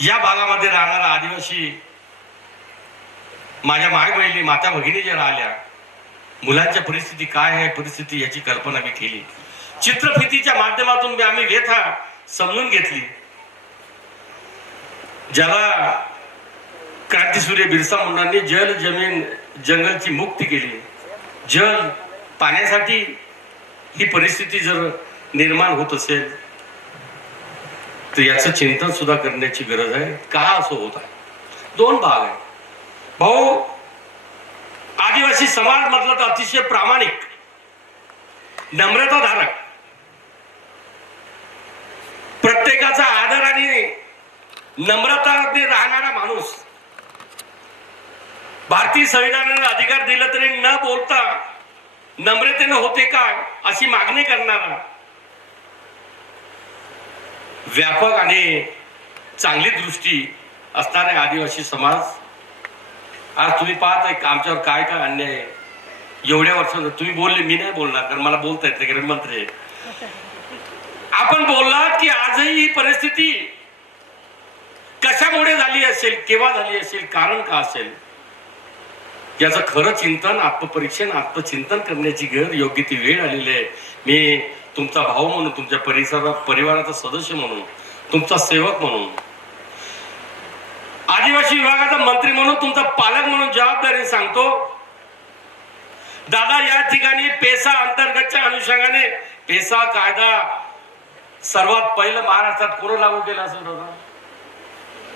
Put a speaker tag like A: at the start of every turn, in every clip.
A: या भागामध्ये राहणारा आदिवासी माझ्या माय बहिणी माता भगिनी ज्या राहिल्या मुलांच्या परिस्थिती काय आहे परिस्थिती याची कल्पना मी केली. चित्रफितीच्या माध्यमातून आम्ही व्यथा समजून घेतली. ज्याला क्रांतीसूर्य बिरसा मुंडांनी जल जमीन जंगलची मुक्ती केली. जल पाण्यासाठी ही परिस्थिती जर निर्माण होत असेल तर याचं चिंतन सुद्धा करण्याची गरज आहे. का असं होत आहे? दोन भाग आहे भाऊ आदिवासी समाज म्हटलं तर अतिशय प्रामाणिक नम्रताधारक प्रत्येकाचा आदर आणि नम्रताने राहणारा माणूस भारतीय संविधानाने अधिकार दिला तरी न बोलता नम्रतेनं होते काय अशी मागणी करणारा व्यापक आणि चांगली दृष्टी असणारे आदिवासी समाज. आज तुम्ही पाहत आहे आमच्यावर काय काय अन्याय आहे? एवढ्या वर्षात तुम्ही बोलले मी नाही बोलणार कारण मला बोलता येते कारण मंत्री आपण बोललात की आजही ही परिस्थिती कशामुळे झाली असेल केव्हा झाली असेल कारण का असेल? याचं खरं चिंतन आत्मपरीक्षण आत्मचिंतन करण्याची गरज योग्य ती वेळ आलेली आहे. मी तुमचा भाऊ म्हणून तुमच्या परिसरा परिवाराचा सदस्य म्हणून तुमचा सेवक म्हणून. आदिवासी विभागाचा मंत्री म्हणून तुमचा पालक म्हणून जबाबदारी सांगतो. दादा या ठिकाणी पेसा अंतर्गतच्या अनुषंगाने पेसा कायदा सर्वात पहिलं महाराष्ट्रात कोण लागू केला असेल दादा?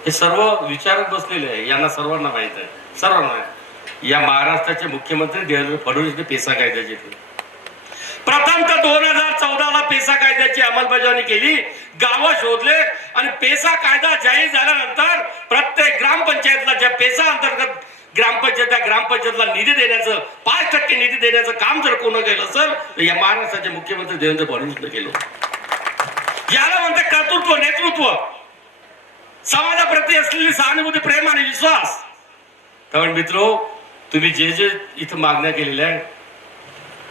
A: हे सर्व विचारत बसलेले आहे. यांना सर्वांना माहीत आहे. सर्वांना या महाराष्ट्राचे मुख्यमंत्री देवेंद्र फडणवीस पेसा कायद्याचे प्रथमतः दोन हजार चौदाला पेसा कायद्याची अंमलबजावणी केली. गावं शोधले आणि पेसा कायदा जाहीर झाल्यानंतर प्रत्येक ग्रामपंचायतला ज्या पेसा अंतर्गत ग्रामपंचायत त्या ग्रामपंचायतला निधी देण्याचं पाच टक्के निधी देण्याचं काम जर कोण केलं असेल तर या महाराष्ट्राचे मुख्यमंत्री देवेंद्र फडणवीस केलं याला म्हणते कर्तृत्व नेतृत्व. समाजाप्रती असलेली सहानुभूती प्रेम आणि विश्वास. त्यामुळे मित्र तुम्ही जे जे इथं मागण्या केलेल्या आहेत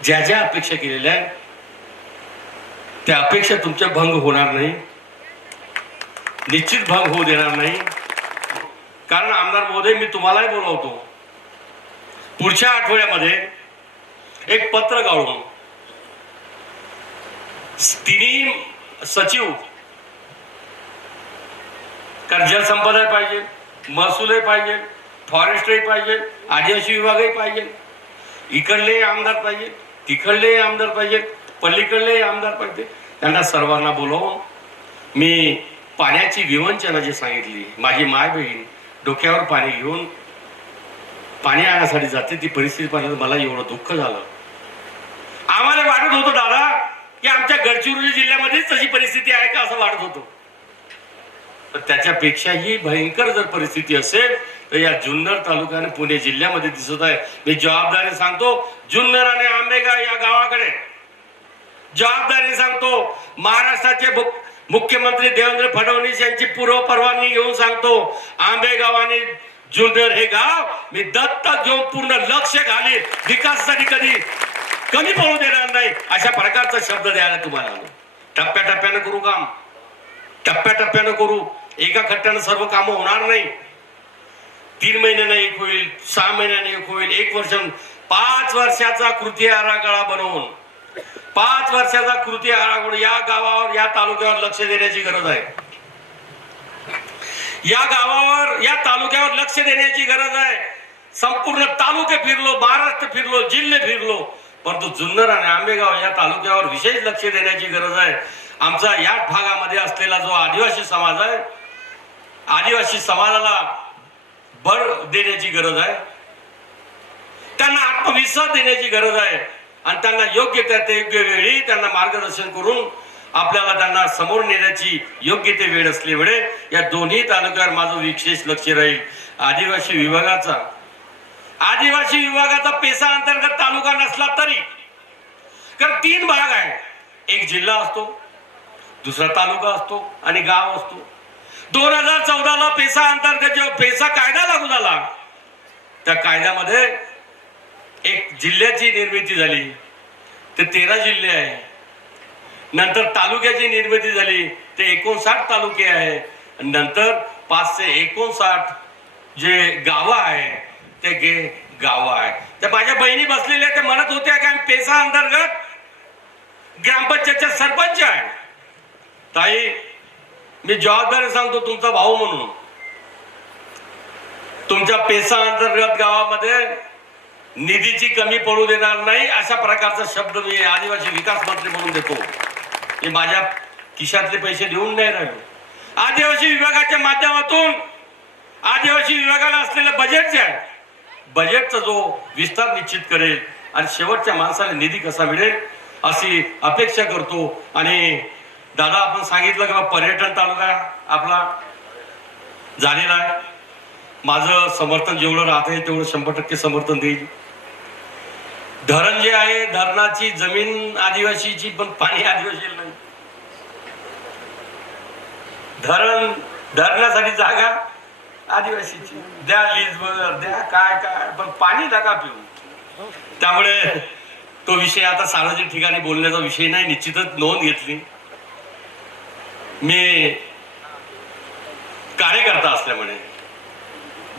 A: ज्या ज्या अपेक्षा केलेल्या आहेत त्या अपेक्षा तुमच्या भंग होणार नाही. निश्चित भंग होऊ देणार नाही. कारण आमदार महोदय मी तुम्हालाही बोलवतो पुढच्या आठवड्यामध्ये एक पत्र गाळून तिन्ही सचिव कारण जलसंपदा पाहिजे महसूलही पाहिजे फॉरेस्टही पाहिजे आदिवासी विभागही पाहिजे इकडले आमदार पाहिजे. तिकडले आमदार पाहिजेत पलीकडले आमदार पाहिजे त्यांना सर्वांना बोलवून मी पाण्याची विवंचना जी सांगितली माझी माय बहीण डोक्यावर पाणी घेऊन पाणी आणण्यासाठी जाते ती परिस्थिती पाहिलं मला एवढं दुःख झालं. आम्हाला वाटत होतं दादा की आमच्या गडचिरोली जिल्ह्यामध्येच तशी परिस्थिती आहे का? असं वाटत होतं. तर त्याच्यापेक्षाही भयंकर जर परिस्थिती असेल तर या जुन्नर तालुका आणि पुणे जिल्ह्यामध्ये दिसत आहे. मी जबाबदारी सांगतो जुन्नर आणि आंबेगाव या गावाकडे. जबाबदारी सांगतो महाराष्ट्राचे मुख- मुख्यमंत्री देवेंद्र फडणवीस यांची पूर्व परवानगी घेऊन सांगतो आंबेगाव आणि जुन्नर हे गाव मी दत्तक घेऊन पूर्ण लक्ष घालीन. विकासासाठी कधी कमी पडू देणार नाही अशा प्रकारचा शब्द द्यायला तुम्हाला आलो. टप्प्याटप्प्यानं करू काम. टप्प्याटप्प्यानं करू. एका खट्ट्यानं सर्व कामं होणार नाही. तीन महिन्यानं एक होईल सहा महिन्याने एक होईल एक वर्ष पाच वर्षाचा कृती आराखडा बनवून पाच वर्षाचा कृती आराखडा या गावावर या तालुक्यावर लक्ष देण्याची गरज आहे. या गावावर या तालुक्यावर लक्ष देण्याची गरज आहे. संपूर्ण तालुके फिरलो महाराष्ट्र फिरलो जिल्हे फिरलो परंतु जुन्नर आणि आंबेगाव या तालुक्यावर विशेष लक्ष देण्याची गरज आहे. आमचा या भागामध्ये असलेला जो आदिवासी समाज आहे आदिवासी समाजाला भर देण्याची गरज आहे. त्यांना आत्मविश्वास देण्याची गरज आहे. आणि त्यांना योग्य त्या ते योग्य वेळी त्यांना मार्गदर्शन करून आपल्याला त्यांना समोर नेण्याची योग्य ते वेळ असली वेळे या दोन्ही तालुक्यावर माझं विशेष लक्ष राहील. आदिवासी विभागाचा. आदिवासी विभागाचा पेसा अंतर्गत तालुका नसला तरी. कारण तीन भाग आहे. एक जिल्हा असतो दुसरा तालुका असतो आणि गाव असतो. दोन हजार चौदाला पेसा अंतर्गत जेव्हा पेसा कायदा लागू झाला. त्या कायद्यामध्ये एक जिल्ह्याची निर्मिती झाली. ते तेरा जिल्हे आहे. नंतर तालुक्याची निर्मिती झाली. ते एकोणसाठ तालुके आहे. नंतर पाचशे एकोणसाठ जे गावं आहे ते गे गावं आहे. त्या माझ्या बहिणी बसलेल्या ते म्हणत होत्या की आम्ही पेसा अंतर्गत ग्रामपंचायतच्या सरपंच आहे. ताई मी जबाबदारी सांगतो तुमचा भाऊ म्हणून. तुमच्या पेसा अंतर्गत गावामध्ये निधीची कमी पडू देणार नाही अशा प्रकारचा शब्द मी आदिवासी विकास मंत्री म्हणून देतो. मी माझ्या खिशातले पैसे देऊन नाही राहिलो. आदिवासी विभागाच्या माध्यमातून आदिवासी विभागाला असलेलं बजेट जे आहे बजेटचा जो विस्तार निश्चित करेल आणि शेवटच्या माणसाला निधी कसा मिळेल अशी अपेक्षा करतो आणि दादा आपण सांगितलं की बा पर्यटन तालुका आपला झालेला आहे. माझं समर्थन जेवढं राहत आहे तेवढं शंभर टक्के समर्थन देईल. धरण जे आहे धरणाची जमीन आदिवासीची पण पाणी आदिवासी नाही. धरण धरण्यासाठी जागा आदिवासीची. द्या लीज बर द्या काय काय पण पाणी नका पिऊ. त्यामुळे तो विषय आता सार्वजनिक ठिकाणी बोलण्याचा विषय नाही निश्चितच नोंद घेतली. मी कार्यकर्ता असल्यामुळे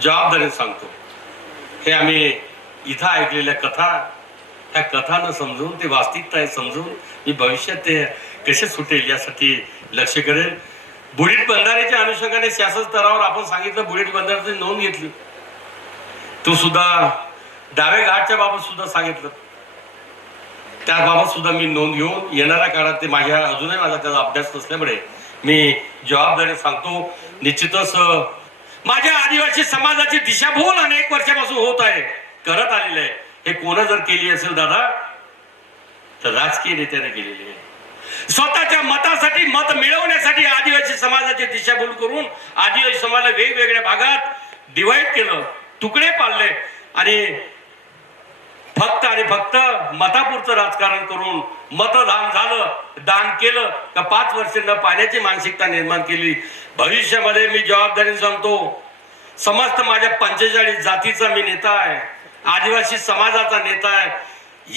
A: जबाबदारीने सांगतो. हे आम्ही इथं ऐकलेल्या कथा ह्या कथा न समजून ते वास्तविकता आहे समजून मी भविष्यात ते कसे सुटेल यासाठी लक्ष करेल बुडीत बंधाऱ्याच्या अनुषंगाने शासन स्तरावर आपण सांगितलं बुडीत बंधाऱ्याची नोंद घेतली. तो सुद्धा डाव्या घाटच्या बाबत सुद्धा सांगितलं. त्याबाबत सुद्धा मी नोंद घेऊन येणाऱ्या काळात ते माझ्या अजूनही माझा त्याचा अभ्यास नसल्यामुळे मी जबाबदारी सांगतो निश्चितच माझ्या आदिवासी समाजाची दिशाभूल अनेक वर्षापासून होत आहे करत आलेले आहे. हे कोण जर केली असेल दादा तर राजकीय नेत्याने केलेली आहे. स्वतःच्या मतासाठी मत मिळवण्यासाठी आदिवासी समाजाची दिशाभूल करून आदिवासी समाजाला वेगवेगळ्या भागात डिवाइड केलं तुकडे पाडले आणि फक्त आणि फक्त मतापुरतं राजकारण करून मतदान झालं दान केलं का पाच वर्ष न पाण्याची मानसिकता निर्माण केली. भविष्यामध्ये मी जबाबदारी सांगतो समस्त माझ्या पंचेचाळीस जातीचा मी नेता आहे. आदिवासी समाजाचा नेता आहे.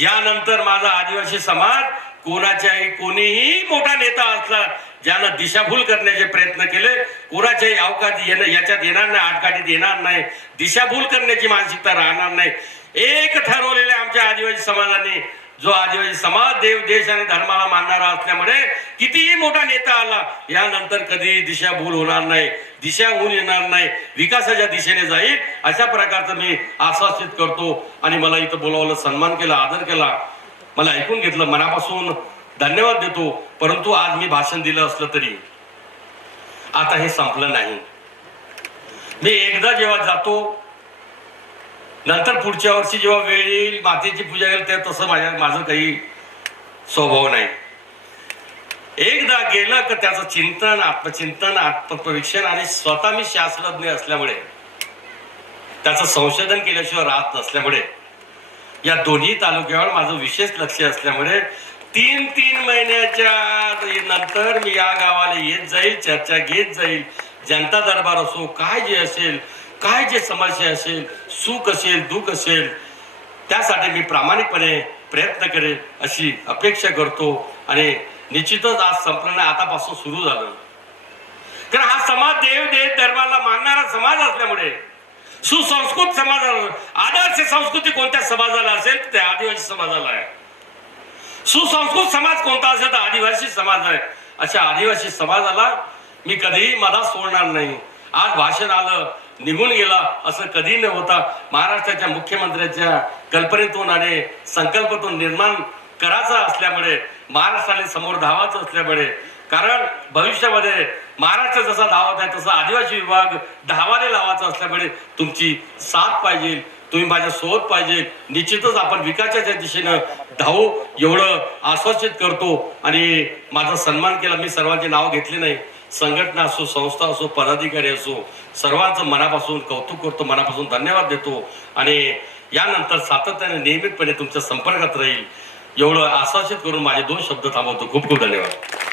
A: यानंतर माझा आदिवासी समाज कोणाच्याही कोणीही मोठा नेता असला ज्यानं दिशाभूल करण्याचे प्रयत्न केले कोणाच्याही अवकाशात येणं याच्यात येणार नाही आटकाठीत येणार नाही दिशाभूल करण्याची मानसिकता राहणार नाही. एक ठरवलेल्या आमच्या आदिवासी समाजाने जो आदिवासी समाज देव देश आणि धर्माला मानणारा असल्यामुळे कितीही मोठा नेता आला यानंतर कधी दिशाभूल होणार नाही दिशा होऊन येणार नाही विकासाच्या दिशेने जाईल अशा प्रकारचं मी आश्वासित करतो. आणि मला इथं बोलावलं सन्मान केला आदर केला. मला ऐकून घेतलं मनापासून धन्यवाद देतो. परंतु आज मी भाषण दिलं असलं तरी आता हे संपलं नाही. मी एकदा जेव्हा जातो नंतर पुढच्या वर्षी जेव्हा वेळ येईल मातेची पूजा येईल तेव्हा तसं माझ्या माझं काही स्वभाव नाही. एकदा गेलं का त्याचं चिंतन आत्मचिंतन आत्मपरीक्षण आणि स्वतः मी शास्त्रज्ञ असल्यामुळे त्याचं संशोधन केल्याशिवाय राहत नसल्यामुळे या दोन्ही तालुक्यावर माझं विशेष लक्ष असल्यामुळे तीन तीन महिन्याच्या नंतर मी या गावाला येत जाईल चर्चा घेत जाईल. जनता दरबार असो काय जे असेल काय जे समस्या असेल सुख असेल दुःख असेल त्यासाठी मी प्रामाणिकपणे प्रयत्न करेन अशी अपेक्षा करतो आणि निश्चितच आज संपलं नाही आतापासून सुरू झालं. कारण हा समाज देव देव धर्माला मानणारा समाज असल्यामुळे सुसंस्कृत समाजाला आदर्श संस्कृती कोणत्या समाजाला असेल तर त्या आदिवासी समाजाला आहे. सुसंस्कृत समाज कोणता असेल तर आदिवासी समाज आहे. अशा आदिवासी समाजाला मी कधीही मला सोडणार नाही. आज भाषण आलं निघून गेला असं कधी न होता महाराष्ट्राच्या मुख्यमंत्र्यांच्या कल्पनेतून आणि संकल्पातून निर्माण करायचा असल्यामुळे महाराष्ट्राने समोर धावायचं असल्यामुळे कारण भविष्यामध्ये महाराष्ट्र जसा धावत आहे तसा आदिवासी विभाग धावाने लावायचा असल्यामुळे तुमची साथ पाहिजे तुम्ही माझ्या सोबत पाहिजे. निश्चितच आपण विकासाच्या दिशेनं धावू एवढं आश्वासित करतो. आणि माझा सन्मान केला मी सर्वांचे नाव घेतले नाही. संघटना असो संस्था असो पदाधिकारी असो सर्वांचं मनापासून कौतुक करतो मनापासून धन्यवाद देतो. आणि यानंतर सातत्याने नियमितपणे तुमच्या संपर्कात राहील. एवढं आश्वासित करून माझे दोन शब्द थांबवतो. खूप खूप धन्यवाद.